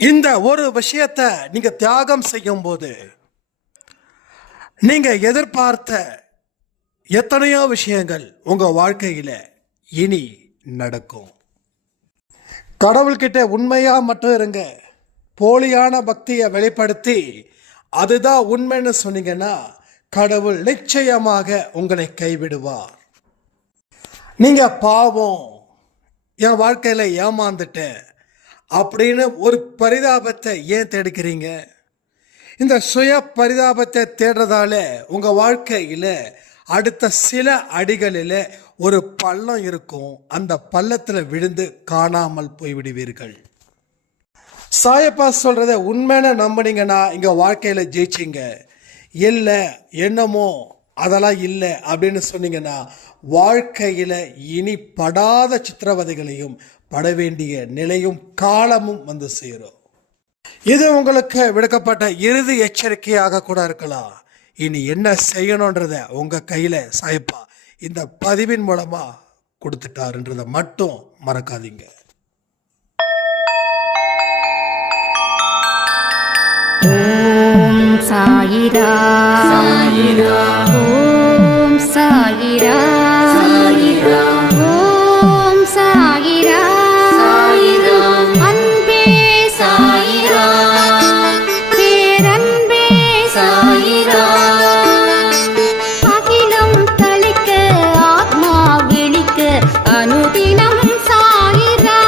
இந்த ஒரு விஷயத்தை நீங்க தியாகம் செய்யும் போது நீங்க எதிர்பார்த்த எத்தனையோ விஷயங்கள் உங்க வாழ்க்கையில இனி நடக்கும். கடவுள்கிட்ட உண்மையா மட்டும் இருங்க. போலியான பக்தியை வெளிப்படுத்தி அதுதான் உண்மைன்னு சொன்னீங்கன்னா கடவுள் நிச்சயமாக உங்களை கைவிடுவார். நீங்க பாவம், என் வாழ்க்கையில ஏமாந்துட்டேன் அப்படின்னு ஒரு பரிதாபத்தை ஏன் தேடிக்கிறீங்க? இந்த சுய பரிதாபத்தை தேடுறதால உங்க வாழ்க்கையில அடுத்த சில அடிகளில் ஒரு பள்ளம் இருக்கும். அந்த பள்ளத்தில் விழுந்து காணாமல் போய்விடுவீர்கள். சாயப்பா சொல்றத உண்மையான நம்பினீங்கன்னா இங்க வாழ்க்கையில ஜெயிச்சிங்க. இல்லை என்னமோ அதெல்லாம் இல்லை அப்படின்னு சொன்னீங்கன்னா வாழ்க்கையில இனி படாத சித்திரவதைகளையும் பட வேண்டிய நிலையும் காலமும் வந்து சேரும். இது உங்களுக்கு விடுக்கப்பட்ட இறுதி எச்சரிக்கையாக கூட இருக்கலாம். இனி என்ன செய்யணுன்றத உங்க கையில சாயப்பா இந்த பதிவின் மூலமா கொடுத்துட்டாருன்றதை மட்டும் மறக்காதீங்க. ஓம் சாயிரா சாயிரா, ஓம் சாயிரா சாயிரா, ஓம் சாயிரா சாயிரா, அன்பே சாயிரா, பேரன்பே சாயிரா, அகிலம் தளிக்க ஆத்மா விழிக்க அனுதினம் சாயிரா,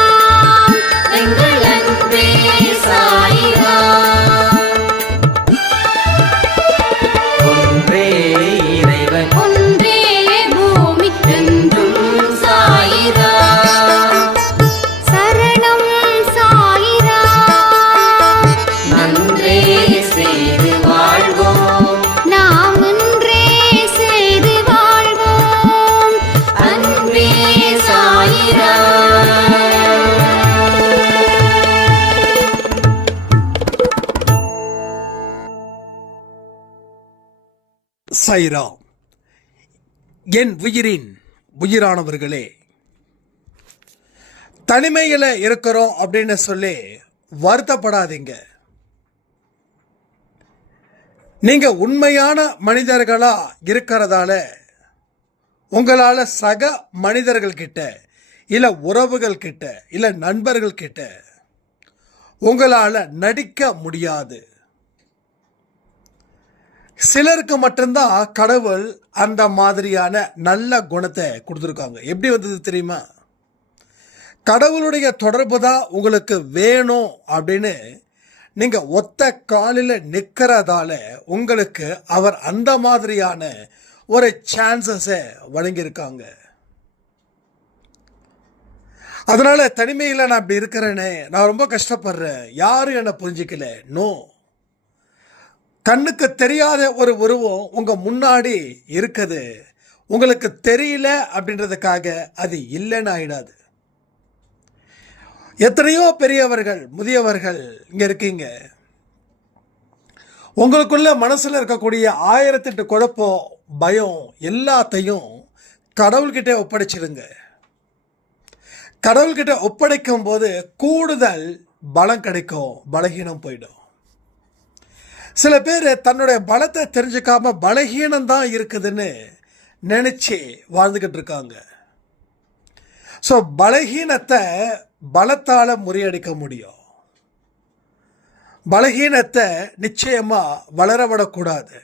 எங்கள் அன்பே சாயிரா. சாய்ராம். என் உயிரின் உயிரானவர்களே, தனிமையில இருக்கிறோம் அப்படின்னு சொல்லி வருத்தப்படாதீங்க. நீங்க உண்மையான மனிதர்களா இருக்கிறதால உங்களால சக மனிதர்கள் கிட்ட இல்ல உறவுகள் கிட்ட இல்ல நண்பர்கள் கிட்ட உங்களால நடிக்க முடியாது. சிலருக்கு மட்டும்தான் கடவுள் அந்த மாதிரியான நல்ல குணத்தை கொடுத்துருக்காங்க. எப்படி வந்தது தெரியுமா? கடவுளுடைய தொடர்பு தான் உங்களுக்கு வேணும் அப்படின்னு நீங்க ஒத்த காலில் நிற்கிறதால உங்களுக்கு அவர் அந்த மாதிரியான ஒரு சான்சஸை வழங்கியிருக்காங்க. அதனால தனிமையில் நான் அப்படி இருக்கிறேனே, நான் ரொம்ப கஷ்டப்படுறேன், யாரும் என்னை புரிஞ்சிக்கல, நோ. கண்ணுக்கு தெரியாத ஒரு உருவம் உங்க முன்னாடி இருக்குது. உங்களுக்கு தெரியல அப்படின்றதுக்காக அது இல்லைன்னு ஆயிடாது. எத்தனையோ பெரியவர்கள் முதியவர்கள் இங்க இருக்கீங்க. உங்களுக்குள்ள மனசுல இருக்கக்கூடிய 1008 குழப்பம், பயம் எல்லாத்தையும் கடவுள்கிட்ட ஒப்படைச்சிடுங்க. கடவுள்கிட்ட ஒப்படைக்கும் போது கூடுதல் பலம் கிடைக்கும், பலகீனம் போயிடும். சில பேர் தன்னுடைய பலத்தை தெரிஞ்சுக்காம பலகீனம் தான் இருக்குதுன்னு நினைச்சு வாழ்ந்துகிட்டு இருக்காங்க. ஸோ பலகீனத்தை பலத்தால் முறியடிக்க முடியும். பலகீனத்தை நிச்சயமா வளர விடக்கூடாது.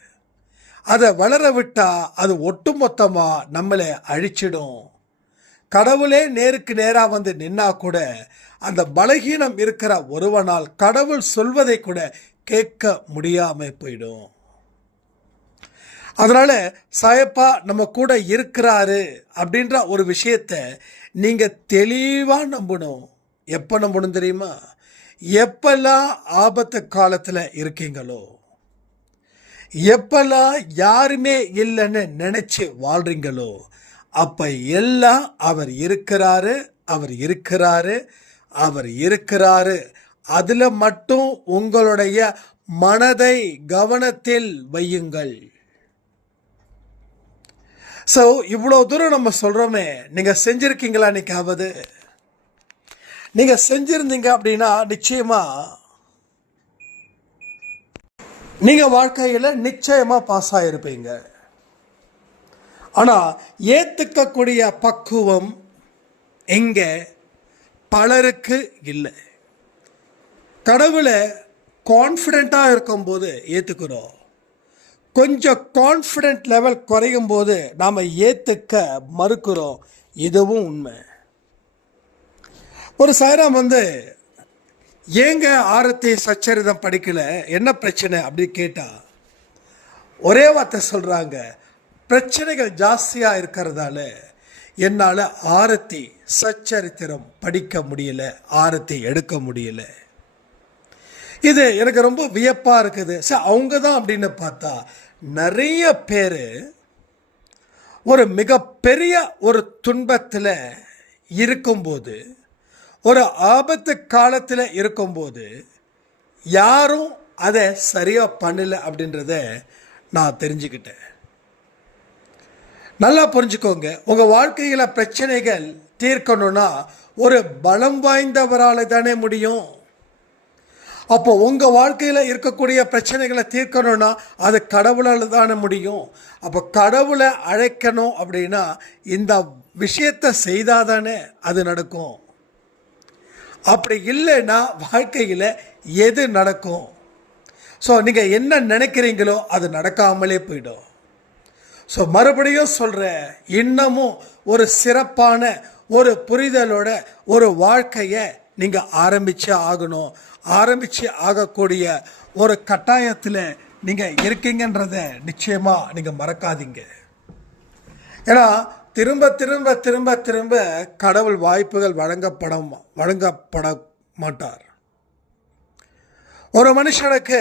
அதை வளர விட்டா அது ஒட்டுமொத்தமா நம்மளை அழிச்சிடும். கடவுளே நேருக்கு நேராக வந்து நின்னா கூட அந்த பலகீனம் இருக்கிற ஒருவனால் கடவுள் சொல்வதை கூட கேட்க முடியாம போயிடும். அதனால சாயப்பா நம்ம கூட இருக்கிறாரு அப்படின்ற ஒரு விஷயத்தை நீங்க தெளிவா நம்பணும். எப்ப நம்பணும் தெரியுமா? எப்பெல்லாம் ஆபத்து காலத்துல இருக்கீங்களோ, எப்பெல்லாம் யாருமே இல்லைன்னு நினைச்சு வாழ்றீங்களோ, அப்ப எல்லாம் அவர் இருக்கிறாரு, அவர் இருக்கிறாரு, அவர் இருக்கிறாரு. அதுல மட்டும் உங்களுடைய மனதை கவனத்தில் வையுங்கள். ஸோ இவ்வளோ தூரம் நம்ம சொல்றோமே, நீங்க செஞ்சிருக்கீங்களா? இன்னைக்காவது நீங்க செஞ்சிருந்தீங்க அப்படின்னா நிச்சயமா நீங்கள் வாழ்க்கையில் நிச்சயமாக பாஸ் ஆகிருப்பீங்க. ஆனால் ஏற்றுக்கக்கூடிய பக்குவம் எங்கே பலருக்கு இல்லை. கடவுளை கான்ஃபிடெண்ட்டாக இருக்கும்போது ஏற்றுக்கிறோம். கொஞ்சம் கான்ஃபிடென்ட் லெவல் குறையும் போது நாம் ஏற்றுக்க மறுக்கிறோம். இதுவும் உண்மை. ஒரு சாயிராம் ஏங்க ஆரத்தி சச்சரிதம் படிக்கல, என்ன பிரச்சனை அப்படின்னு கேட்டால் ஒரே வார்த்தை சொல்கிறாங்க, பிரச்சனைகள் ஜாஸ்தியாக இருக்கிறதால என்னால் ஆரத்தி சச்சரித்திரம் படிக்க முடியல, ஆரத்தி எடுக்க முடியல. இது எனக்கு ரொம்ப வியப்பாக இருக்குது. சரி, அவங்க தான் அப்படின்னு பார்த்தா நிறைய பேர் ஒரு மிகப்பெரிய ஒரு துன்பத்தில் இருக்கும்போது, ஒரு ஆபத்து காலத்தில் இருக்கும்போது யாரும் அதை சரியாக பண்ணலை அப்படின்றத நான் தெரிஞ்சுக்கிட்டேன். நல்லா புரிஞ்சுக்கோங்க, உங்கள் வாழ்க்கையில் பிரச்சனைகள் தீர்க்கணும்னா ஒரு பலம் வாய்ந்தவரால் தானே முடியும். அப்போ உங்கள் வாழ்க்கையில் இருக்கக்கூடிய பிரச்சனைகளை தீர்க்கணும்னா அது கடவுளால் தானே முடியும். அப்போ கடவுளை அழைக்கணும் அப்படின்னா இந்த விஷயத்தை செய்தால் தானே அது நடக்கும். அப்படி இல்லைன்னா வாழ்க்கையில் எது நடக்கும்? ஸோ நீங்கள் என்ன நினைக்கிறீங்களோ அது நடக்காமலே போயிடும். ஸோ மறுபடியும் சொல்கிறேன், இன்னமும் ஒரு சிறப்பான ஒரு புரிதலோட ஒரு வாழ்க்கையை நீங்கள் ஆரம்பித்தே ஆகணும். ஆரம்பித்து ஆகக்கூடிய ஒரு கட்டாயத்தில் நீங்கள் இருக்கீங்கன்றத நிச்சயமாக நீங்கள் மறக்காதீங்க. ஏன்னா திரும்ப திரும்ப திரும்ப திரும்ப கடவுள் வாய்ப்புகள் வழங்கப்பட மாட்டார். ஒரு மனுஷனுக்கு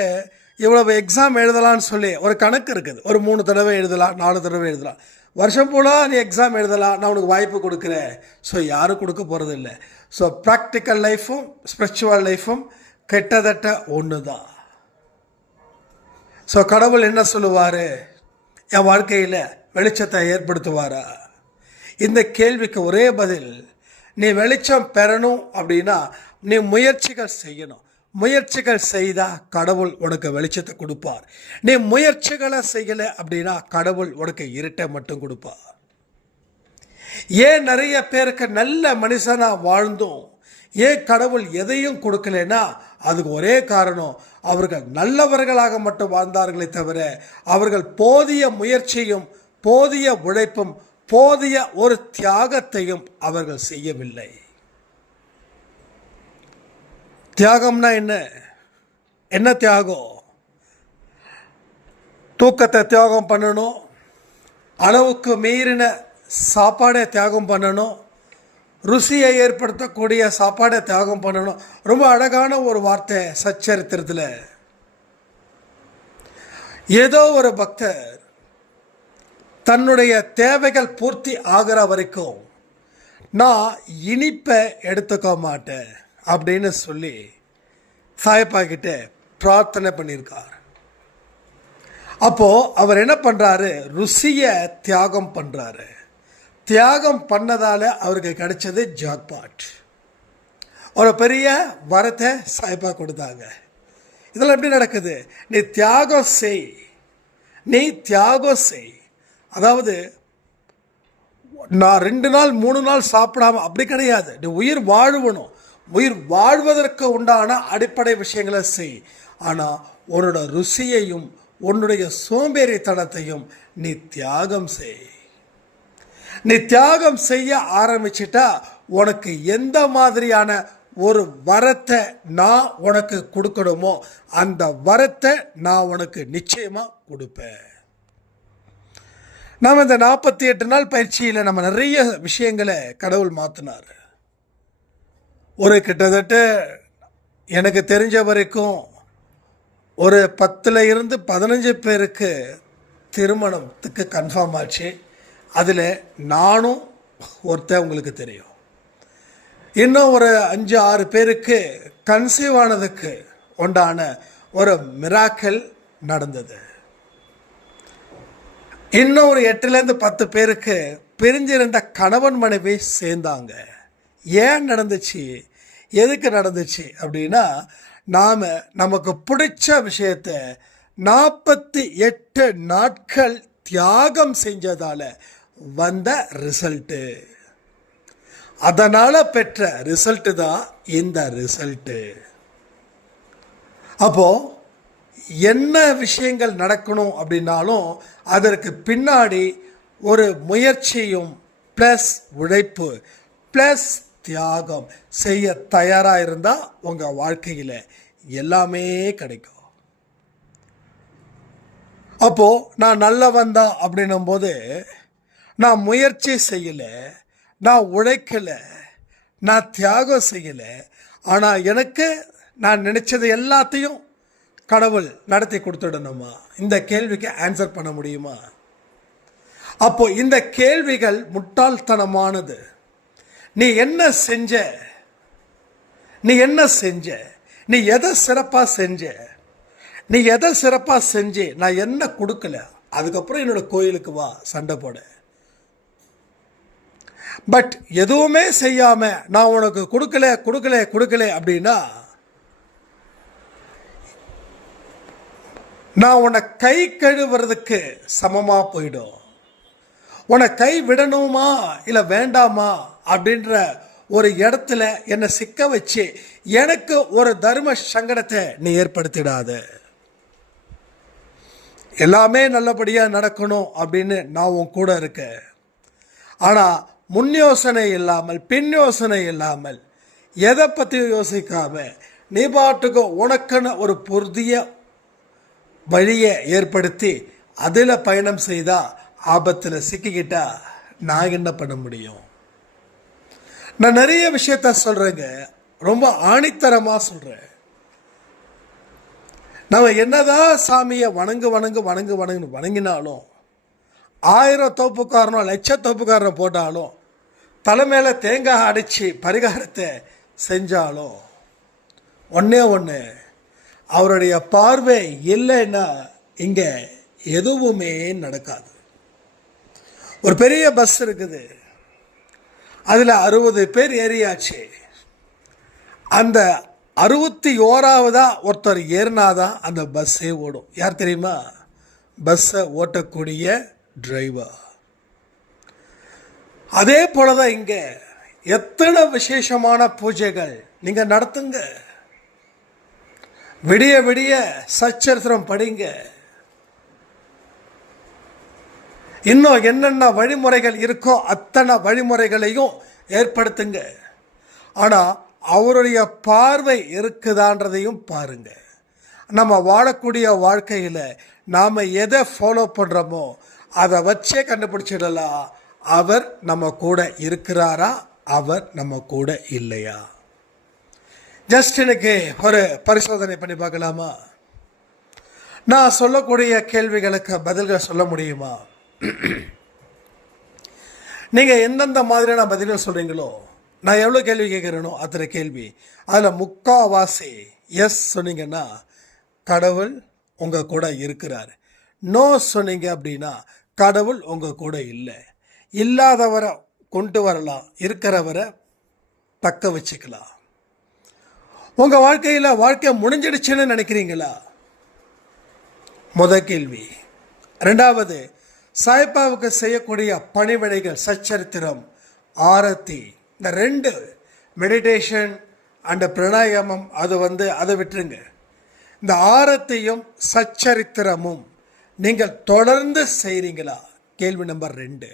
இவ்வளவு எக்ஸாம் எழுதலான்னு சொல்லி ஒரு கணக்கு இருக்குது. ஒரு 3 தடவை எழுதலாம், 4 தடவை எழுதலாம். வருஷம் போலாம் நீ எக்ஸாம் எழுதலாம், நான் உனக்கு வாய்ப்பு கொடுக்குறேன். ஸோ யாரும் கொடுக்க போகிறது இல்லை. ஸோ ப்ராக்டிக்கல் லைஃப்பும் ஸ்பிரிச்சுவல் லைஃப்பும் கிட்டத்தட்ட ஒன்று தான். ஸோ கடவுள் என்ன சொல்லுவார்? என் வாழ்க்கையில் வெளிச்சத்தை ஏற்படுத்துவாரா? இந்த கேள்விக்கு ஒரே பதில், நீ வெளிச்சம் பெறணும் அப்படின்னா நீ முயற்சிகள் செய்யணும். முயற்சிகள் செய்தால் கடவுள் உனக்கு வெளிச்சத்தை கொடுப்பார். நீ முயற்சிகளை செய்யலை அப்படின்னா கடவுள் உனக்கு இருட்டை மட்டும் கொடுப்பார். ஏன் நிறைய பேருக்கு நல்ல மனுஷனாக வாழ்ந்தும் ஏன் கடவுள் எதையும் கொடுக்கலைன்னா அதுக்கு ஒரே காரணம், அவர்கள் நல்லவர்களாக மட்டும் வாழ்ந்தார்களே தவிர அவர்கள் போதிய முயற்சியும் போதிய உழைப்பும் போதிய ஒரு தியாகத்தையும் அவர்கள் செய்யவில்லை. தியாகம்னா என்ன தியாகம்? தூக்கத்தை தியாகம் பண்ணணும், அளவுக்கு மீறின சாப்பாடை தியாகம் பண்ணணும், ருசியை ஏற்படுத்தக்கூடிய சாப்பாடை தியாகம் பண்ணணும். ரொம்ப அழகான ஒரு வார்த்தை சச்சரித்திரத்தில். ஏதோ ஒரு பக்தர் தன்னுடைய தேவைகள் பூர்த்தி ஆகிற வரைக்கும் நான் இனிப்பை எடுத்துக்க மாட்டேன் அப்படின்னு சொல்லி சாயப்பா கிட்ட பிரார்த்தனை பண்ணியிருக்கார். அப்போது அவர் என்ன பண்ணுறாரு? ருசியை தியாகம் பண்ணுறாரு. தியாகம் பண்ணதால் அவருக்கு கிடைச்சது ஜாக்பாட். ஒரு பெரிய வரத்தை சாயப்பா கொடுத்தாங்க. இதெல்லாம் எப்படி நடக்குது? நீ தியாகம் செய், நீ தியாகம் செய். அதாவது நான் 2 நாள் 3 நாள் சாப்பிடாம அப்படி கிடையாது. நீ உயிர் வாழணும். உயிர் வாழ்வதற்கு உண்டான அடிப்படை விஷயங்களை செய். ஆனால் உன்னோட ருசியையும் உன்னுடைய சோம்பேறித்தனத்தையும் நீ தியாகம் செய். நீ தியாகம் செய்ய ஆரம்பிச்சிட்டா உனக்கு எந்த மாதிரியான ஒரு வரத்தை நான் உனக்கு கொடுக்கணுமோ அந்த வரத்தை நான் உனக்கு நிச்சயமாக கொடுப்பேன். நாம் இந்த 48 நாள் பயிற்சியில் நம்ம நிறைய விஷயங்களை கடவுள் மாற்றினார். ஒரு கிட்டத்தட்ட எனக்கு தெரிஞ்ச வரைக்கும் ஒரு 10 இருந்து 15 பேருக்கு திருமணத்துக்கு கன்ஃபார்ம் ஆச்சு. அதில் நானும் ஒருத்தன் உங்களுக்கு தெரியும். இன்னும் ஒரு 5-6 பேருக்கு கன்சீவ் ஆனதுக்கு உண்டான ஒரு மிராக்கிள் நடந்தது. இன்னும் ஒரு 8லேருந்து 10 பேருக்கு பிரிஞ்சிருந்த கணவன் மனைவி சேர்ந்தாங்க. ஏன் நடந்துச்சு? எதுக்கு நடந்துச்சு அப்படின்னா, நாம் நமக்கு பிடிச்ச விஷயத்தை 48 நாட்கள் தியாகம் செஞ்சதால வந்த ரிசல்ட்டு. அதனால பெற்ற ரிசல்ட்டு தான் இந்த ரிசல்ட்டு. அப்போ என்ன விஷயங்கள் நடக்கணும் அப்படின்னாலும் அதற்கு பின்னாடி ஒரு முயற்சியும் ப்ளஸ் உழைப்பு ப்ளஸ் தியாகம் செய்ய தயாராக இருந்தால் உங்கள் வாழ்க்கையில் எல்லாமே கிடைக்கும். அப்போது நான் நல்லவன் தான் அப்படின்னும் போது நான் முயற்சி செய்யலை, நான் உழைக்கலை, நான் தியாகம் செய்யலை, ஆனால் எனக்கு நான் நினச்சது எல்லாத்தையும் கடவுள் நடத்தி கொடுத்துடணுமா? இந்த கேள்விக்கு ஆன்சர் பண்ண முடியுமா? அப்போ இந்த கேள்விகள் முட்டாள்தனமானது. நீ என்ன செஞ்ச, நீ என்ன செஞ்ச, நீ எதை சிறப்பாக செஞ்ச, நீ எதை சிறப்பாக செஞ்சு நான் என்ன கொடுக்கல, அதுக்கப்புறம் என்னோட கோயிலுக்கு வா சண்டை போட. பட் எதுவுமே செய்யாம நான் உனக்கு கொடுக்கல கொடுக்கல கொடுக்கல அப்படின்னா நான் உன்னை கை கழுவுறதுக்கு சமமா போயிடும். உன்னை கை விடணுமா இல்லை வேண்டாமா அப்படின்ற ஒரு இடத்துல என்னை சிக்க வச்சு எனக்கு ஒரு தர்ம சங்கடத்தை நீ ஏற்படுத்திடாத. எல்லாமே நல்லபடியாக நடக்கணும் அப்படின்னு நான் உன் கூட இருக்கேன். ஆனால் முன் யோசனை இல்லாமல் பின் யோசனை இல்லாமல் எதை பற்றியும் யோசிக்காம நீ பாட்டுக்கு உனக்குன்னு ஒரு புதிய வழியை ஏற்படுத்தி அதில் பயணம் செய்தால் ஆபத்தில் சிக்கிக்கிட்டா நான் என்ன பண்ண முடியும்? நான் நிறைய விஷயத்த சொல்கிறேங்க, ரொம்ப ஆணித்தரமாக சொல்கிறேன். நம்ம என்னதான் சாமியை வணங்கினாலும் 1000 தோப்புக்காரனோ 1,00,000 தோப்புக்காரனை போட்டாலும் தலைமையில தேங்காய் அடித்து பரிகாரத்தை செஞ்சாலும் ஒன்று அவருடைய பார்வை இல்லைன்னா இங்கே எதுவுமே நடக்காது. ஒரு பெரிய பஸ் இருக்குது, அதில் 60 பேர் ஏறியாச்சு. அந்த 61ஆவதா ஒருத்தர் ஏறினாதான் அந்த பஸ்ஸே ஓடும். யார் தெரியுமா? பஸ்ஸை ஓட்டக்கூடிய டிரைவர். அதே போலதான் இங்கே எத்தனை விசேஷமான பூஜைகள் நீங்கள் நடத்துங்க, விடிய விடிய சச்சரித்திரம் படிங்க, இன்னும் என்னென்ன வழிமுறைகள் இருக்கோ அத்தனை வழிமுறைகளையும் ஏற்படுத்துங்க. ஆனால் அவருடைய பார்வை இருக்குதான்றதையும் பாருங்க. நம்ம வாழக்கூடிய வாழ்க்கையில் நாம் எதை ஃபாலோ பண்ணுறோமோ அதை வச்சே கண்டுபிடிச்சிடலாம் அவர் நம்ம கூட இருக்கிறாரா, அவர் நம்ம கூட இல்லையா. ஜஸ்ட் எனக்கு ஒரு பரிசோதனை பண்ணி பார்க்கலாமா? நான் சொல்லக்கூடிய கேள்விகளுக்கு பதில்கள் சொல்ல முடியுமா? நீங்கள் எந்தெந்த மாதிரியான பதில்கள் சொல்கிறீங்களோ, நான் எவ்வளோ கேள்வி கேட்குறேனோ அத்தனை கேள்வி அதில் முக்காவாசி எஸ் சொன்னீங்கன்னா கடவுள் உங்கள் கூட இருக்கிறார். நோ சொன்னீங்க அப்படின்னா கடவுள் உங்கள் கூட இல்லை. இல்லாதவரை கொண்டு வரலாம், இருக்கிறவரை தக்க வச்சுக்கலாம். உங்கள் வாழ்க்கை முடிஞ்சிடுச்சுன்னு நினைக்கிறீங்களா? முதல் கேள்வி. ரெண்டாவது, சாய்பாவுக்கு செய்யக்கூடிய பணிவிடைகள், சச்சரித்திரம், ஆரத்தி, இந்த 2 மெடிடேஷன் அண்ட் பிராணாயாமம் அதை விட்டுருங்க. இந்த ஆரத்தியும் சச்சரித்திரமும் நீங்கள் தொடர்ந்து செய்கிறீங்களா? கேள்வி நம்பர் 2.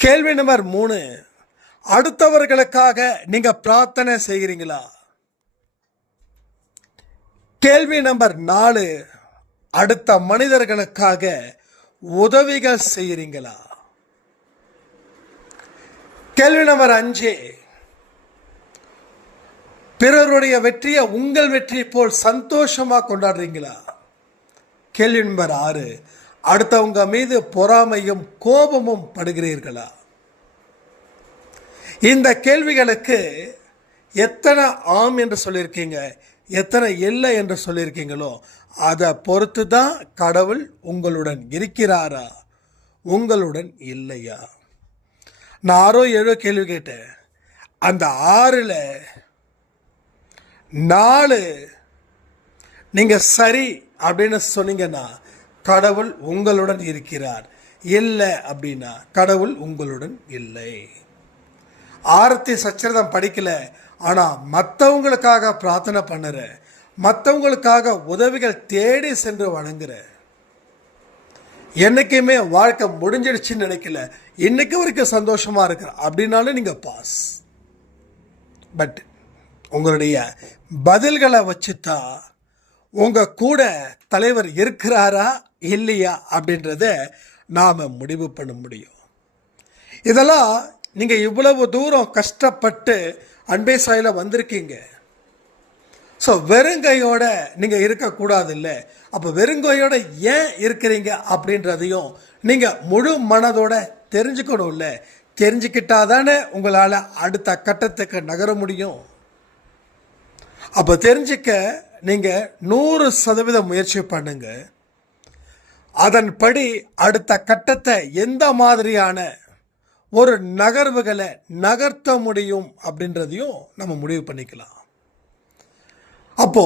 கேள்வி நம்பர் 3, அடுத்தவர்களுக்காக நீங்கள் பிரார்த்தனை செய்கிறீங்களா? கேள்வி நம்பர் 4, அடுத்த மனிதர்களுக்காக உதவிகள் செய்கிறீங்களா? கேள்வி நம்பர் 5, பிறருடைய வெற்றியை உங்கள் வெற்றி போல் சந்தோஷமாக கொண்டாடுறீங்களா? கேள்வி நம்பர் 6, அடுத்தவங்க மீது பொறாமையும் கோபமும் படுகிறீர்களா? இந்த கேள்விகளுக்கு எத்தனை ஆம் என்று சொல்லியிருக்கீங்க, எத்தனை இல்லை என்று சொல்லியிருக்கீங்களோ அதை பொறுத்து தான் கடவுள் உங்களுடன் இருக்கிறாரா, உங்களுடன் இல்லையா. நான் 6 7 கேள்வி கேட்டேன். அந்த 6ல் 4 நீங்கள் சரி அப்படின்னு சொன்னீங்கன்னா கடவுள் உங்களுடன் இருக்கிறார். இல்லை அப்படின்னா கடவுள் உங்களுடன் இல்லை. ஆரத்தி சச்சரிதம் படிக்கல, ஆனால் மற்றவங்களுக்காக பிரார்த்தனை பண்ணுற, மற்றவங்களுக்காக உதவிகள் தேடி சென்று வணங்குற, என்னைக்குமே வாழ்க்கை முடிஞ்சிடுச்சுன்னு நினைக்கல, இன்னைக்கு வரைக்கும் சந்தோஷமா இருக்கிற அப்படின்னாலும் நீங்க பாஸ். பட் உங்களுடைய பதில்களை வச்சுதான் உங்க கூட தலைவர் இருக்கிறாரா இல்லையா அப்படின்றத நாம முடிவு பண்ண முடியும். இதெல்லாம் நீங்க இவ்வளவு தூரம் கஷ்டப்பட்டு அன்பே சாயில வந்திருக்கீங்க. ஸோ வெறுங்கையோட நீங்கள் இருக்கக்கூடாது இல்லை. அப்போ வெறுங்கையோட ஏன் இருக்கிறீங்க அப்படின்றதையும் நீங்கள் முழு மனதோட தெரிஞ்சுக்கணும் இல்லை. தெரிஞ்சுக்கிட்டா தானே உங்களால் அடுத்த கட்டத்துக்கு நகர முடியும். அப்போ தெரிஞ்சுக்க நீங்கள் 100% முயற்சி பண்ணுங்க. அதன்படி அடுத்த கட்டத்தை எந்த மாதிரியான ஒரு நகர்வுகளை நகர்த்த முடியும் அப்படின்றதையும் நம்ம முடிவு பண்ணிக்கலாம். அப்போ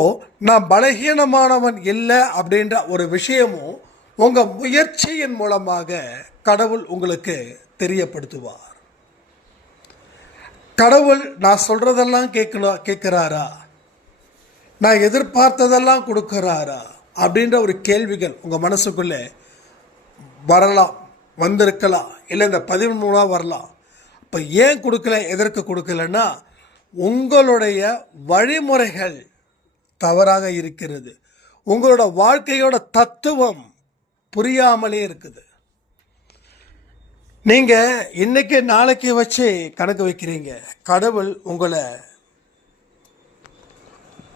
நான் பலகீனமானவன் இல்லை அப்படின்ற ஒரு விஷயமும் உங்க முயற்சியின் மூலமாக கடவுள் உங்களுக்கு தெரியப்படுத்துவார். கடவுள் நான் சொல்றதெல்லாம் கேட்கிறாரா, நான் எதிர்பார்த்ததெல்லாம் கொடுக்கிறாரா அப்படின்ற ஒரு கேள்விகள் உங்க மனசுக்குள்ளே வரலாம், வந்திருக்கலாம், இல்லை இந்த 13 வரலாம். இப்போ ஏன் கொடுக்கல, எதற்கு கொடுக்கலன்னா உங்களுடைய வழிமுறைகள் தவறாக இருக்கிறது. உங்களோட வாழ்க்கையோட தத்துவம் புரியாமலே இருக்குது. நீங்க இன்னைக்கு நாளைக்கு வச்சு கணக்கு வைக்கிறீங்க. கடவுள் உங்களை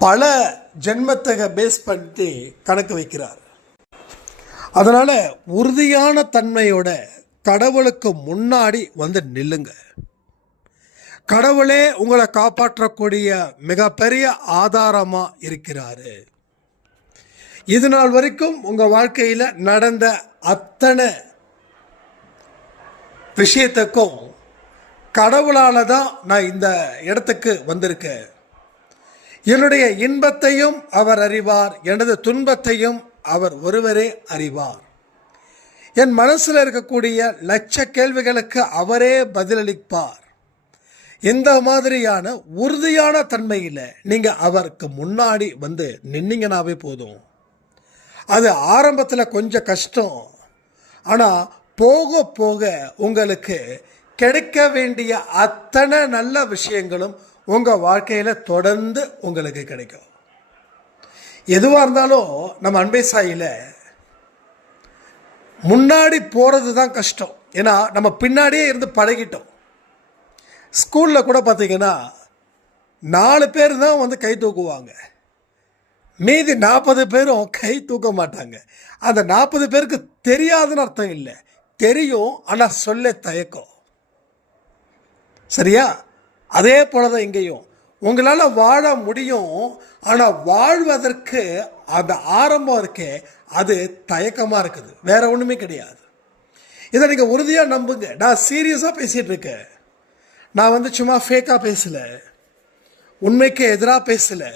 பல ஜென்மத்தை பேஸ் பண்ணி கணக்கு வைக்கிறார். அதனால உறுதியான தன்மையோட கடவுளுக்கு முன்னாடி வந்து நில்லுங்க. கடவுளே உங்களை காப்பாற்றக்கூடிய மிகப்பெரிய ஆதாரமா இருக்கிறாரு. இது நாள் வரைக்கும் உங்க வாழ்க்கையில நடந்த அத்தனை விஷயத்துக்கும் கடவுளால தான் நான் இந்த இடத்துக்கு வந்திருக்கேன். என்னுடைய இன்பத்தையும் அவர் அறிவார், எனது துன்பத்தையும் அவர் ஒருவரே அறிவார். என் மனசுல இருக்கக்கூடிய லட்ச கேள்விகளுக்கு அவரே பதிலளிப்பார். இந்த மாதிரியான உறுதியான தன்மையில் நீங்க அவருக்கு முன்னாடி வந்து நின்னீங்கனாவே போதும். அது ஆரம்பத்தில் கொஞ்சம் கஷ்டம், ஆனால் போக போக உங்களுக்கு கிடைக்க வேண்டிய அத்தனை நல்ல விஷயங்களும் உங்க வாழ்க்கையில தொடர்ந்து உங்களுக்கு கிடைக்கும். எதுவாக இருந்தாலும் நம்ம அன்பே சாயில முன்னாடி போறது தான் கஷ்டம். ஏன்னா நம்ம பின்னாடியே இருந்து பழகிட்டோம். ஸ்கூலில் கூட பார்த்தீங்கன்னா 4 பேர் தான் வந்து கை தூக்குவாங்க, மீதி 40 பேரும் கை தூக்க மாட்டாங்க. அந்த 40 பேருக்கு தெரியாதுன்னு அர்த்தம் இல்லை, தெரியும், ஆனால் சொல்ல தயக்கம். சரியா? அதே போலதான் இங்கேயும் உங்களால் வாழ முடியும், ஆனால் வாழ்வதற்கு அந்த ஆரம்பம் இருக்கே அது தயக்கமாக இருக்குது, வேற ஒன்றுமே கிடையாது. இதை நீங்கள் உறுதியாக நம்புங்க. நான் சீரியஸாக பேசிகிட்டு இருக்கேன். நான் வந்து சும்மா ஃபேக்காக பேசலை, உண்மைக்கு எதிராக பேசலை,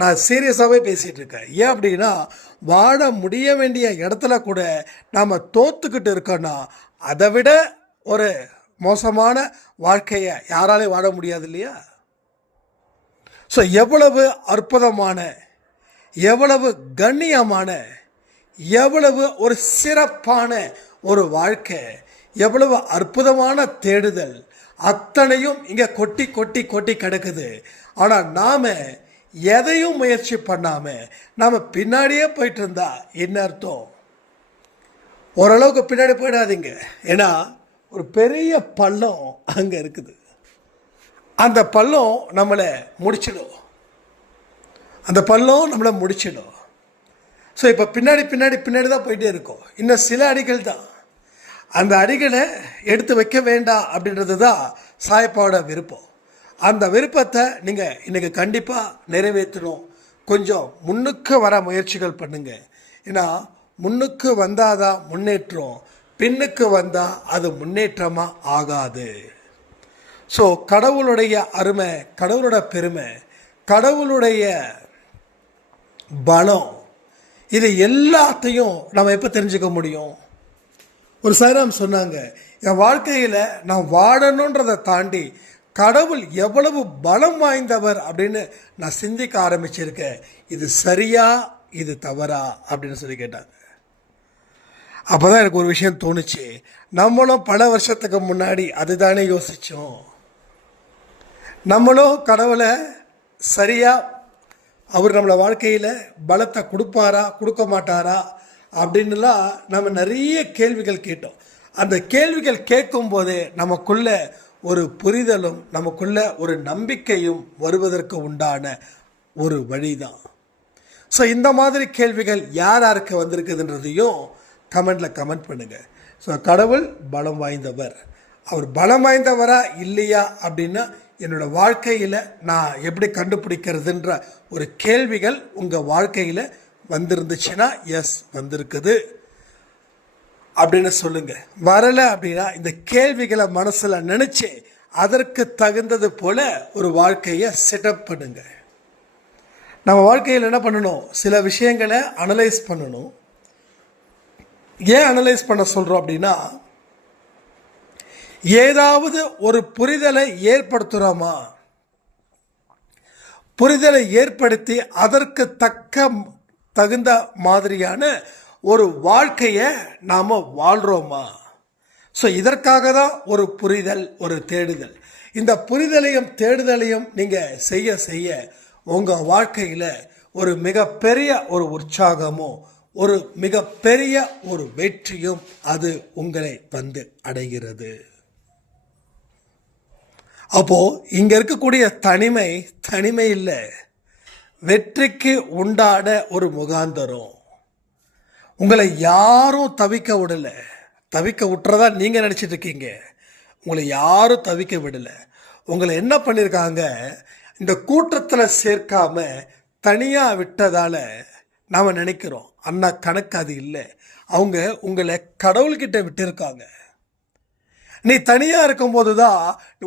நான் சீரியஸாகவே பேசிகிட்டு இருக்கேன். ஏன் அப்படின்னா வாழ முடிய வேண்டிய இடத்துல கூட நாம் தோத்துக்கிட்டு இருக்கோன்னா அதை விட ஒரு மோசமான வாழ்க்கையை யாராலையும் வாழ முடியாது இல்லையா? ஸோ எவ்வளவு அற்புதமான, எவ்வளவு கண்ணியமான, எவ்வளவு ஒரு சிறப்பான ஒரு வாழ்க்கை, எவ்வளவு அற்புதமான தேடுதல், அத்தனையும் இங்கே கொட்டி கொட்டி கொட்டி கிடக்குது. ஆனால் நாம் எதையும் முயற்சி பண்ணாமல் நாம் பின்னாடியே போயிட்டு இருந்தா என்ன அர்த்தம்? ஓரளவுக்கு பின்னாடி போயிடாதீங்க. ஏன்னா ஒரு பெரிய பள்ளம் அங்கே இருக்குது. அந்த பள்ளம் நம்மளை முடிச்சிடும், அந்த பள்ளம் நம்மளை முடிச்சிடும். ஸோ இப்போ பின்னாடி பின்னாடி பின்னாடி தான் போயிட்டே இருக்கோம். இன்னும் சில அடிகள் தான், அந்த அடிகளை எடுத்து வைக்க வேண்டாம் அப்படின்றது தான் சாயப்பாவோட விருப்பம். அந்த விருப்பத்தை நீங்கள் இன்றைக்கி கண்டிப்பாக நிறைவேற்றணும். கொஞ்சம் முன்னுக்கு வர முயற்சிகள் பண்ணுங்க. ஏன்னா முன்னுக்கு வந்தால் தான் முன்னேற்றம், பின்னுக்கு வந்தால் அது முன்னேற்றமாக ஆகாது. ஸோ கடவுளுடைய அருமை, கடவுளோட பெருமை, கடவுளுடைய பலம், இது எல்லாத்தையும் நம்ம எப்போ தெரிஞ்சுக்க முடியும்? ஒரு சாராம் சொன்னாங்க, என் வாழ்க்கையில் நான் வாழணுன்றதை தாண்டி கடவுள் எவ்வளவு பலம் வாய்ந்தவர் அப்படின்னு நான் சிந்திக்க ஆரம்பிச்சிருக்கேன். இது சரியா இது தவறா அப்படின்னு சொல்லி கேட்டாங்க. அப்போ தான் எனக்கு ஒரு விஷயம் தோணுச்சு. நம்மளும் பல வருஷத்துக்கு முன்னாடி அதுதானே யோசித்தோம். நம்மளும் கடவுளை சரியா அவர் நம்மளை வாழ்க்கையில் பலத்தை கொடுப்பாரா கொடுக்க மாட்டாரா அப்படின்னுலாம் நம்ம நிறைய கேள்விகள் கேட்டோம். அந்த கேள்விகள் கேட்கும்போதே நமக்குள்ள ஒரு புரிதலும் நமக்குள்ள ஒரு நம்பிக்கையும் வருவதற்கு உண்டான ஒரு வழிதான். ஸோ இந்த மாதிரி கேள்விகள் யார் யாருக்கு வந்திருக்குதுன்றதையும் கமெண்டில் கமெண்ட் பண்ணுங்கள். ஸோ கடவுள் பலம் வாய்ந்தவர், அவர் பலம் வாய்ந்தவரா இல்லையா அப்படின்னா என்னோடய வாழ்க்கையில் நான் எப்படி கண்டுபிடிக்கிறதுன்ற ஒரு கேள்விகள் உங்கள் வாழ்க்கையில் வந்திருந்துச்சுன்னா எஸ் வந்திருக்குது அப்படின்னு சொல்லுங்கள். வரலை அப்படின்னா இந்த கேள்விகளை மனசில் நினச்சி அதற்கு தகுந்தது போல் ஒரு வாழ்க்கையை செட்டப் பண்ணுங்கள். நம்ம வாழ்க்கையில் என்ன பண்ணணும்? சில விஷயங்களை அனலைஸ் பண்ணணும். ஏன் அனலைஸ் பண்ண சொல்கிறோம் அப்படின்னா, ஏதாவது ஒரு புரிதலை ஏற்படுத்துகிறோமா, புரிதலை ஏற்படுத்தி அதற்கு தகுந்த மாதிரியான ஒரு வாழ்க்கையை நாம் வாழ்கிறோமா? ஸோ இதற்காக தான் ஒரு புரிதல், ஒரு தேடுதல். இந்த புரிதலையும் தேடுதலையும் நீங்கள் செய்ய செய்ய உங்கள் வாழ்க்கையில் ஒரு மிகப்பெரிய ஒரு உற்சாகமும் ஒரு மிகப்பெரிய ஒரு வெற்றியும் அது உங்களை வந்து அடைகிறது. அப்போது இங்கே இருக்கக்கூடிய தனிமை இல்லை, வெற்றிக்கு உண்டான ஒரு முகாந்தரம். உங்களை யாரும் தவிக்க விடலை. தவிக்க விட்டுறதா நீங்கள் நினச்சிட்டு இருக்கீங்க. உங்களை யாரும் தவிக்க விடலை. உங்களை என்ன பண்ணியிருக்காங்க, இந்த கூட்டத்தில் சேர்க்காம தனியாக விட்டதால் நாம் நினைக்கிறோம். அண்ணா கணக்கு அது இல்லை. அவங்க உங்களை கடவுள்கிட்ட விட்டுருக்காங்க. நீ தனியாக இருக்கும்போது தான்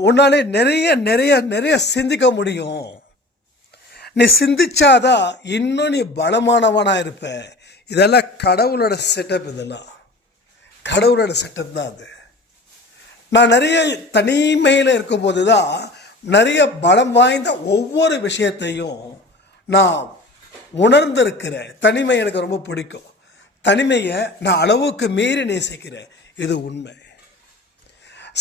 உன்னாலே நிறைய நிறைய நிறைய சிந்திக்க முடியும். நீ சிந்திச்சாதான் இன்னும் நீ பலமானவனாக இருப்ப. இதெல்லாம் கடவுளோட செட்டப். இதெல்லாம் கடவுளோட செட்டப் தான் அது. நான் நிறைய தனிமையில் இருக்கும்போது தான் நிறைய பலம் வாய்ந்த ஒவ்வொரு விஷயத்தையும் நான் உணர்ந்திருக்கிறேன். தனிமை எனக்கு ரொம்ப பிடிக்கும். தனிமையை நான் அளவுக்கு மீறி நேசிக்கிறேன். இது உண்மை.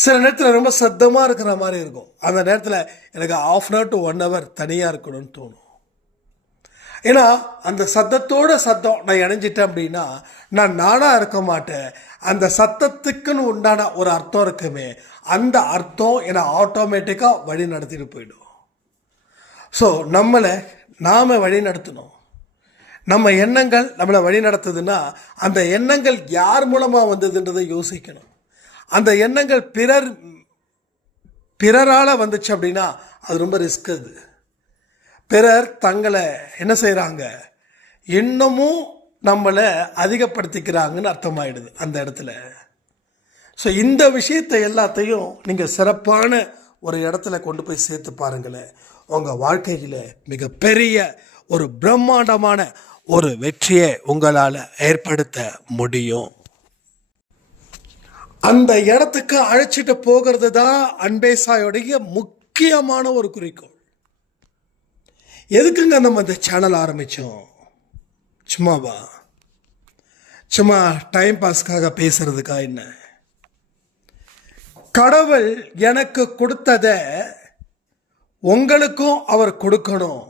சில நேரத்தில் ரொம்ப சத்தமாக இருக்கிற மாதிரி இருக்கும். அந்த நேரத்தில் எனக்கு 1/2 to 1 hour தனியாக இருக்கணும்னு தோணும். ஏன்னா அந்த சத்தம் நான் இணைஞ்சிட்டேன் அப்படின்னா நான் நானாக இருக்க மாட்டேன். அந்த சத்தத்துக்குன்னு உண்டான ஒரு அர்த்தம் இருக்குமே, அந்த அர்த்தம் என்னை ஆட்டோமேட்டிக்காக வழி நடத்திட்டு போயிடும். ஸோ நாம் வழி நடத்தணும். நம்ம எண்ணங்கள் நம்மளை வழி நடத்துதுன்னா அந்த எண்ணங்கள் யார் மூலமாக வந்ததுன்றதை யோசிக்கணும். அந்த எண்ணங்கள் பிறரால் வந்துச்சு அப்படின்னா அது ரொம்ப ரிஸ்க். அது பிறர் தங்களை என்ன செய்கிறாங்க, இன்னமும் நம்மளை அதிகப்படுத்திக்கிறாங்கன்னு அர்த்தமாயிடுது அந்த இடத்துல. ஸோ இந்த விஷயத்தை எல்லாத்தையும் நீங்கள் சிறப்பான ஒரு இடத்துல கொண்டு போய் சேர்த்து பாருங்களேன். உங்கள் வாழ்க்கையில் மிகப்பெரிய ஒரு பிரம்மாண்டமான ஒரு வெற்றியை உங்களால் ஏற்படுத்த முடியும். அந்த இடத்துக்கு அழைச்சிட்டு போகிறது தான் அன்பேசாயோடைய முக்கியமான ஒரு குறிக்கோள். எதுக்குங்க நம்ம இந்த சேனல் ஆரம்பித்தோம்? சும்மா டைம் பாஸ்க்காக பேசுறதுக்கா? என்ன, கடவுள் எனக்கு கொடுத்ததை உங்களுக்கும் அவர் கொடுக்கணும்.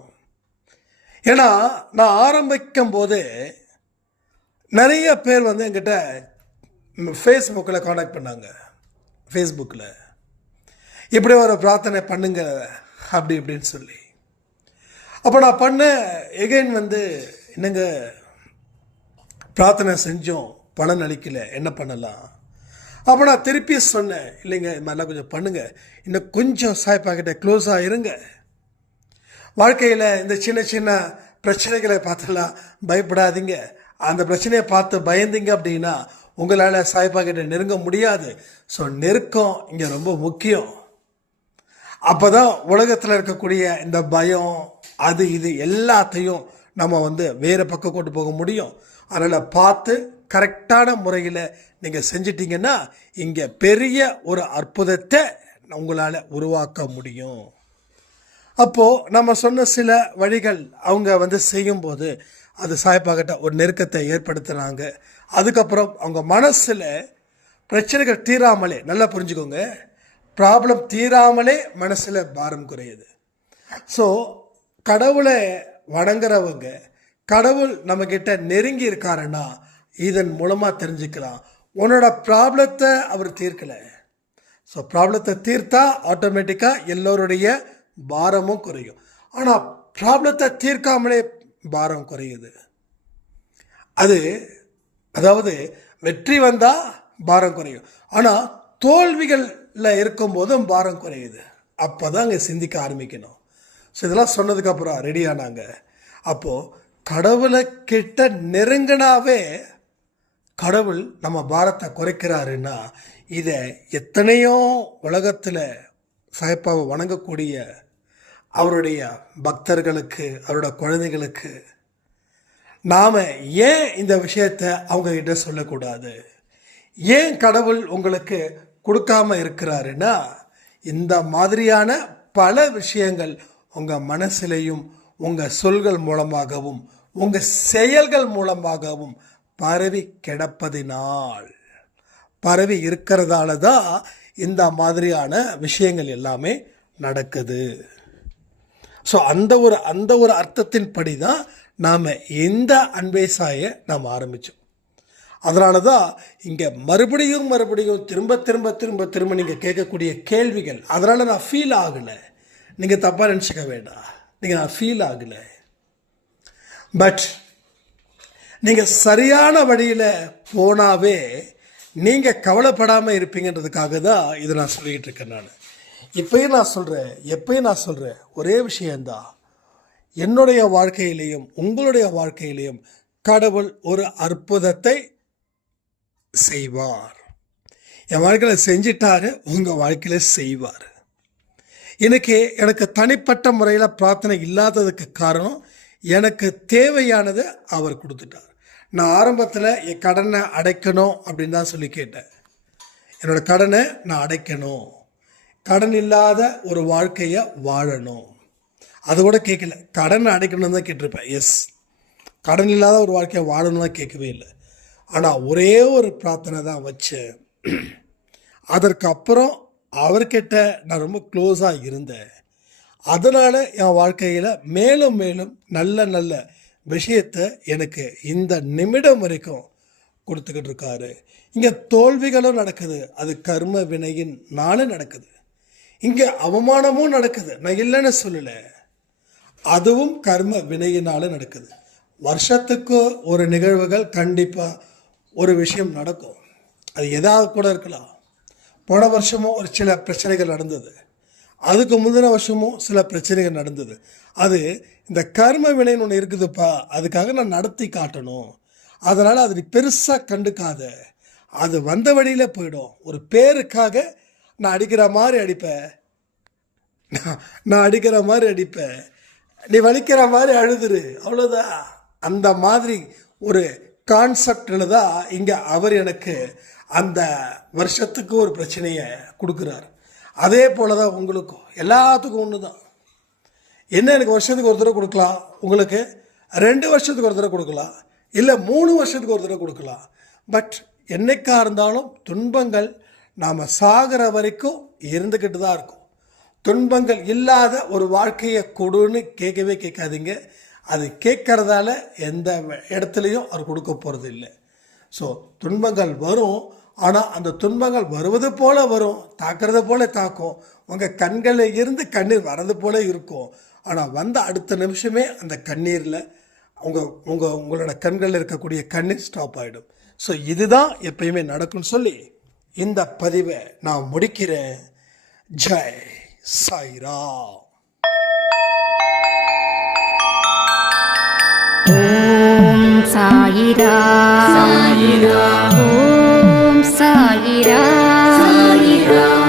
ஏன்னா நான் ஆரம்பிக்கும் போது நிறைய பேர் வந்து என்கிட்ட ஃபேஸ்புக்கில் காண்டாக்ட் பண்ணாங்க. ஃபேஸ்புக்கில் இப்படி ஒரு பிரார்த்தனை பண்ணுங்க அப்படி இப்படின்னு சொல்லி. அப்போ நான் பண்ணேன். எகைன் வந்து என்னங்க பிரார்த்தனை செஞ்சோம், பலன் அளிக்கலை, என்ன பண்ணலாம்? அப்போ நான் திருப்பி சொன்னேன், இல்லைங்க இது மாதிரிலாம் கொஞ்சம் பண்ணுங்கள், இன்னும் கொஞ்சம் சாய்ப்பாக்கிட்ட க்ளோஸாக இருங்க. வாழ்க்கையில் இந்த சின்ன சின்ன பிரச்சனைகளை பார்த்துலாம் பயப்படாதீங்க. அந்த பிரச்சனையை பார்த்து பயந்தீங்க அப்படின்னா உங்களால் சாய்ப்பாக்கிட்ட நெருங்க முடியாது. ஸோ நெருக்கம் இங்கே ரொம்ப முக்கியம். அப்போ தான் உலகத்தில் இருக்கக்கூடிய இந்த பயம் அது இது எல்லாத்தையும் நம்ம வேறு பக்கம் கொண்டு போக முடியும். அதனால் பார்த்து கரெக்டான முறையில் நீங்கள் செஞ்சிட்டிங்கன்னா இங்கே பெரிய ஒரு அற்புதத்தை உங்களால் உருவாக்க முடியும். அப்போது நம்ம சொன்ன சில வழிகள் அவங்க செய்யும்போது அது சாய்ப்பாக்கிட்ட ஒரு நெருக்கத்தை ஏற்படுத்துனாங்க. அதுக்கப்புறம் அவங்க மனசில் பிரச்சனைகள் தீராமலே, நல்லா புரிஞ்சுக்கோங்க, ப்ராப்ளம் தீராமலே மனசில் பாரம் குறையுது. ஸோ கடவுளை வணங்குறவங்க, கடவுள் நம்மக்கிட்ட நெருங்கி இருக்காருன்னா இதன் மூலமாக தெரிஞ்சுக்கலாம் உன்னோட ப்ராப்ளத்தை அவர் தீர்க்கலை. ஸோ ப்ராப்ளத்தை தீர்த்தா ஆட்டோமேட்டிக்காக எல்லோருடைய பாரமும் குறையும். ஆனால் ப்ராப்ளத்தை தீர்க்காமலே பாரம் குறையுது. அதாவது வெற்றி வந்தால் பாரம் குறையும், ஆனால் தோல்விகளில் இருக்கும்போதும் பாரம் குறையுது. அப்போ தான் அங்கே சிந்திக்க ஆரம்பிக்கணும். ஸோ இதெல்லாம் சொன்னதுக்கப்புறம் ரெடி ஆனாங்க. அப்போது கடவுளை கிட்ட நெருங்கினாவே கடவுள் நம்ம பாரத்தை குறைக்கிறாருன்னா இதை எத்தனையோ உலகத்தில் சாய்ப்பாவை வணங்கக்கூடிய அவருடைய பக்தர்களுக்கு, அவரோட குழந்தைகளுக்கு நாம் ஏன் இந்த விஷயத்தை அவங்கக்கிட்ட சொல்லக்கூடாது? ஏன் கடவுள் உங்களுக்கு கொடுக்காம இருக்கிறாருன்னா இந்த மாதிரியான பல விஷயங்கள் உங்கள் மனசிலையும் உங்கள் சொல்கள் மூலமாகவும் உங்கள் செயல்கள் மூலமாகவும் பரவி கிடப்பதினால், பரவி இருக்கிறதால தான் இந்த மாதிரியான விஷயங்கள் எல்லாமே நடக்குது. ஸோ அந்த ஒரு அர்த்தத்தின்படி தான் நாம் இந்த அன்பே சாயை நாம் ஆரம்பித்தோம். அதனால தான் இங்கே மறுபடியும் திரும்ப திரும்ப திரும்ப திரும்ப நீங்கள் கேட்கக்கூடிய கேள்விகள், அதனால் நான் ஃபீல் ஆகலை, நீங்கள் தப்பாக நினச்சிக்க வேண்டாம், நான் ஃபீல் ஆகலை. பட் நீங்கள் சரியான வழியில் போனாவே நீங்கள் கவலைப்படாமல் இருப்பீங்கன்றதுக்காக தான் இதை நான் சொல்லிக்கிட்டு இருக்கேன். நான் எப்பயும் நான் சொல்கிறேன் ஒரே விஷயந்தான், என்னுடைய வாழ்க்கையிலையும் உங்களுடைய வாழ்க்கையிலையும் கடவுள் ஒரு அற்புதத்தை செய்வார். என் வாழ்க்கையில் செஞ்சிட்டாரு, உங்கள் வாழ்க்கையில் செய்வார். எனக்கு தனிப்பட்ட முறையில் பிரார்த்தனை இல்லாததுக்கு காரணம் எனக்கு தேவையானதை அவர் கொடுத்துட்டார். நான் ஆரம்பத்தில் என் கடனை அடைக்கணும் அப்படின்னு தான் சொல்லி கேட்டேன். என்னோடய கடனை நான் அடைக்கணும், கடன் இல்லாத ஒரு வாழ்க்கையை வாழணும், அது கூட கேட்கல. கடனை அடைக்கணும்னு தான் கேட்டிருப்பேன். எஸ், கடன் இல்லாத ஒரு வாழ்க்கையை வாழணும் தான் கேட்கவே இல்லை. ஆனால் ஒரே ஒரு பிரார்த்தனை தான் வச்சேன். அதற்கு அப்புறம் அவர்கிட்ட நான் ரொம்ப க்ளோஸாக இருந்தேன். அதனால் என் வாழ்க்கையில் மேலும் மேலும் நல்ல நல்ல விஷயத்தை எனக்கு இந்த நிமிடம் வரைக்கும் கொடுத்துக்கிட்டு இருக்காரு. இங்கே தோல்விகளும் நடக்குது, அது கர்ம வினையினால நடக்குது. இங்கே அவமானமும் நடக்குது, நான் இல்லைன்னு சொல்லலை, அதுவும் கர்ம வினையினால நடக்குது. வருஷத்துக்கு ஒரு நிகழ்வுகள் கண்டிப்பாக ஒரு விஷயம் நடக்கும். அது எதாவது கூட இருக்கலாம். போன வருஷமும் ஒரு சில பிரச்சனைகள் நடந்தது, அதுக்கு முந்தின வருஷமும் சில பிரச்சனைகள் நடந்தது. அது இந்த கர்ம வினைன்னு ஒன்று இருக்குதுப்பா, அதுக்காக நான் நடத்தி காட்டணும். அதனால் அது நீ பெருசாக கண்டுக்காத, அது வந்த வழியில் போயிடும். ஒரு பேருக்காக நான் அடிக்கிற மாதிரி அடிப்பேன், நீ வலிக்கிற மாதிரி அழுதுரு, அவ்வளோதான். அந்த மாதிரி ஒரு கான்செப்டில் தான் இங்கே அவர் எனக்கு அந்த வருஷத்துக்கு ஒரு பிரச்சனையை கொடுக்குறார். அதே போல் தான் உங்களுக்கும் எல்லாத்துக்கும் ஒன்று தான். என்ன, எனக்கு வருஷத்துக்கு ஒரு தடவை கொடுக்கலாம், உங்களுக்கு 2 வருஷத்துக்கு ஒரு தடவை கொடுக்கலாம், இல்லை 3 வருஷத்துக்கு ஒரு தடவை கொடுக்கலாம். பட் என்னைக்காக இருந்தாலும் துன்பங்கள் நாம் சாகிற வரைக்கும் இருந்துக்கிட்டு தான் இருக்கும். துன்பங்கள் இல்லாத ஒரு வாழ்க்கையை கொடுன்னு கேட்கவே கேட்காதீங்க. அது கேட்கறதால எந்த இடத்துலையும் அவர் கொடுக்க போகிறது இல்லை. ஸோ துன்பங்கள் வரும், ஆனால் அந்த துன்பங்கள் வருவது போல் வரும், தாக்குறது போல் தாக்கும். உங்கள் கண்களில் இருந்து கண்ணீர் வர்றது போல இருக்கும். ஆனால் வந்த அடுத்த நிமிஷமே அந்த கண்ணீரில் உங்களோட கண்களில் இருக்கக்கூடிய கண்ணீர் ஸ்டாப் ஆகிடும். ஸோ இதுதான் எப்பயுமே நடக்கும்னு சொல்லி இந்த பதிவை நான் முடிக்கிறேன். ஜெய் சாய்ராம். ஓம் சாயிரா சாயிரா, ஓம் சாயிரா சாயிரா.